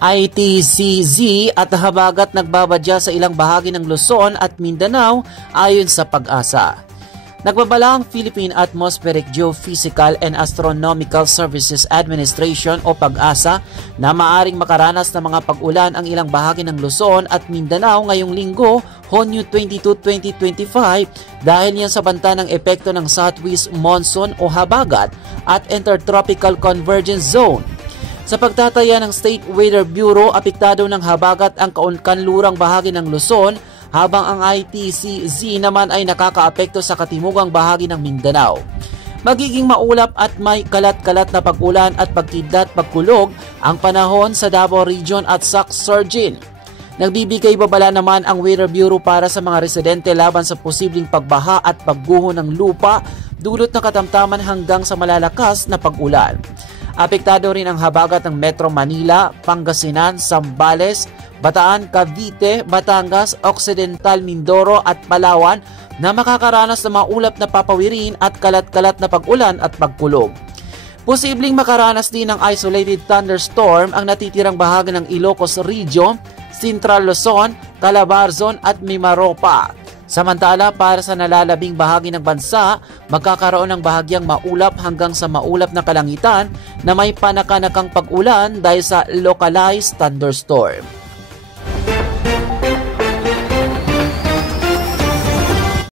ITCZ at habagat nagbabadya sa ilang bahagi ng Luzon at Mindanao ayon sa Pag-asa. Nagbabala ang Philippine Atmospheric Geophysical and Astronomical Services Administration o Pag-asa na maaring makaranas ng mga pag-ulan ang ilang bahagi ng Luzon at Mindanao ngayong linggo, Hunyo 22, 2025 dahil yan sa banta ng epekto ng Southwest Monsoon o habagat at Intertropical Convergence Zone. Sa pagtataya ng State Weather Bureau, apektado ng habagat ang kanlurang bahagi ng Luzon habang ang ITCZ naman ay nakakaapekto sa katimugang bahagi ng Mindanao. Magiging maulap at may kalat-kalat na pag-ulan at pagkidlat-pagkulog ang panahon sa Davao Region at Sac-Surgin. Nagbibigay babala naman ang Weather Bureau para sa mga residente laban sa posibleng pagbaha at pagguho ng lupa dulot ng katamtaman hanggang sa malalakas na pag-ulan. Apektado rin ang habagat ng Metro Manila, Pangasinan, Zambales, Bataan, Cavite, Batangas, Occidental Mindoro at Palawan na makakaranas ng maulap na papawirin at kalat-kalat na pag-ulan at pagkulog. Posibleng makaranas din ng isolated thunderstorm ang natitirang bahagi ng Ilocos Region, Central Luzon, Calabarzon at Mimaropa. Samantala, para sa nalalabing bahagi ng bansa, magkakaroon ng bahagyang maulap hanggang sa maulap na kalangitan na may panakanakang pag-ulan dahil sa localized thunderstorm.